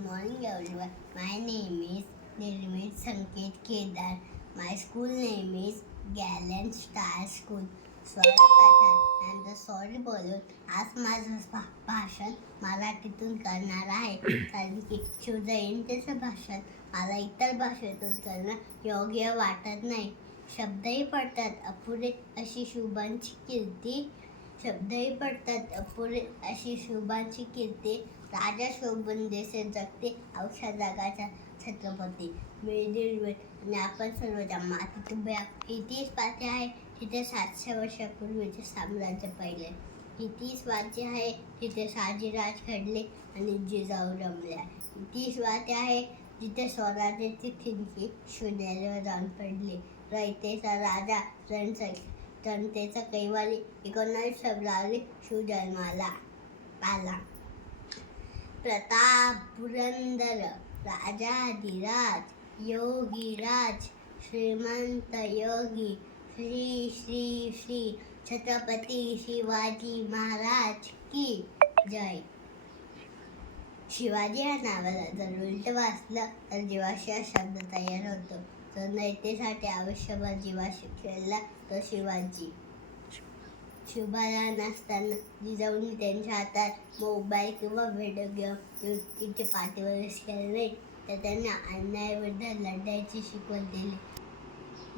morning, everyone. My name is Nirmit Sanket Kedar. My school name is Gallant Star School. स्वरपठार यांचं sorry बोलून आज माझं भाषण मराठीतून करणार आहे. कारण की शिवजयंतीचं भाषण मला इतर भाषेतून करणं योग्य वाटत नाही. शब्दही पडतात अपुरे अशी शुभांची कीर्ती. शब्दही पडतात अपुरे अशी शुभांची कीर्ती. राजा शोभून देशे जगते अवघ्या जगाचा छत्रपती. वेळ आणि आपण सर्वच्या मातीत उभे इतिहास पाहते आहे तिथे 700 वर्षापूर्वीचे साम्राज्य पहिले. इतिहास वाचे आहे तिथे शहाजीराज घडले आणि जिजाऊ रमल्या. इतिहास वाचे आहे जिथे स्वराज्याची ठिणगी शून्यावर जाऊन पडली. रयतेचा राजा जनतेचा कैवारी 19 फेब्रुवारी शिवजन्माला आला. प्रताप पुरंदर राजाधिराज योगीराज श्रीमंत योगी श्री श्री श्री छत्रपती शिवाजी महाराज की जय. शिवाजी या नावाला जर उलट वाचलं तर जीवाशी हा शब्द तयार होतो. तर नैतेसाठी आयुष्यभर जीवाशी खेळला तो शिवाजी. लहान असताना जिजाऊंनी त्यांच्या हातात मोबाईल किंवा व्हिडिओ गेम इथे पाठीवर खेळले तर त्यांना अन्यायाविरुद्ध लढायची शिकवण दिली.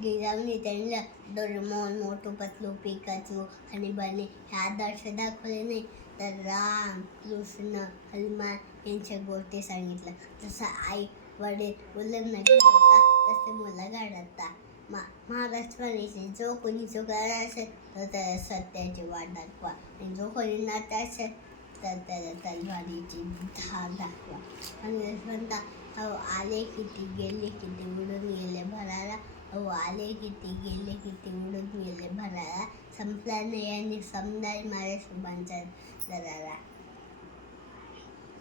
जिजाऊंनी त्यांना डोरेमॉन, मोटू पतलू, पिकाचू आणि बने हे आदर्श दाखवले नाही तर राम, कृष्ण, हनुमान यांच्या गोष्टी सांगितल्या. जसं आई वडील मुलांना घडवतात तसे मुलं घडवतात. महाराष्ट्राने जो कोणी चुकला असेल तर त्याला सत्याची वाट दाखवा आणि जो कोणी नाट असेल तर त्याला तलवारीची धार दाखवा. आणि म्हणता अहो आले किती गेले किती उडून गेले भरारा. अहो आले किती गेले किती उडून गेले भरारा. संपला नाही आणि समजाय माझ्या शुभांचा दरारा.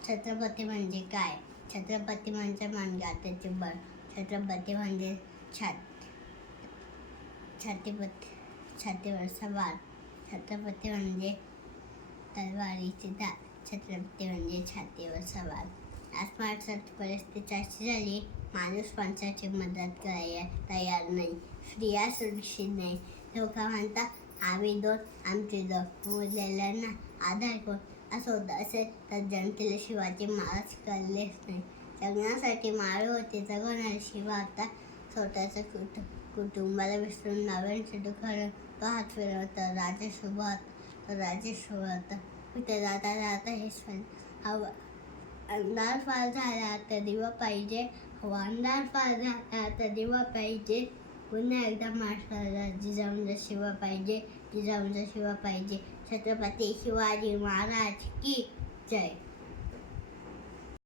छत्रपती म्हणजे काय? छत्रपती म्हणजे मानगात्याचे बळ. छत्रपती म्हणजे छातीवर सवार. छत्रपती म्हणजे तलवारीची धार. छत्रपती म्हणजे छातीवर सवार. आज माणसाची परिस्थिती अशी झाली माणूस माणसाची मदत करायला तयार नाही. स्त्रिया सुरक्षित नाही. लोक म्हणतात आम्ही दोन आमचे दोन मुलांना आधार कोण असं होतं. असेल तर जनतेला शिवाजी महाराज कळलेच नाही. जगण्यासाठी माळ होते जगवणारे शिवा आता स्वतःचं कुटुंबाला विसरून नव्यासाठी खरं तो हात फिरवतो. राजे शोभत कुठे जाता जाता हेच अंधार फार झाला तर दिवा पाहिजे. अंधार फार झाला तर दिवा पाहिजे. पुन्हा एकदा महाराष्ट्राला जिजाऊंचा शिवा पाहिजे. जिजाऊंचा शिवा पाहिजे. छत्रपती शिवाजी महाराज की जय.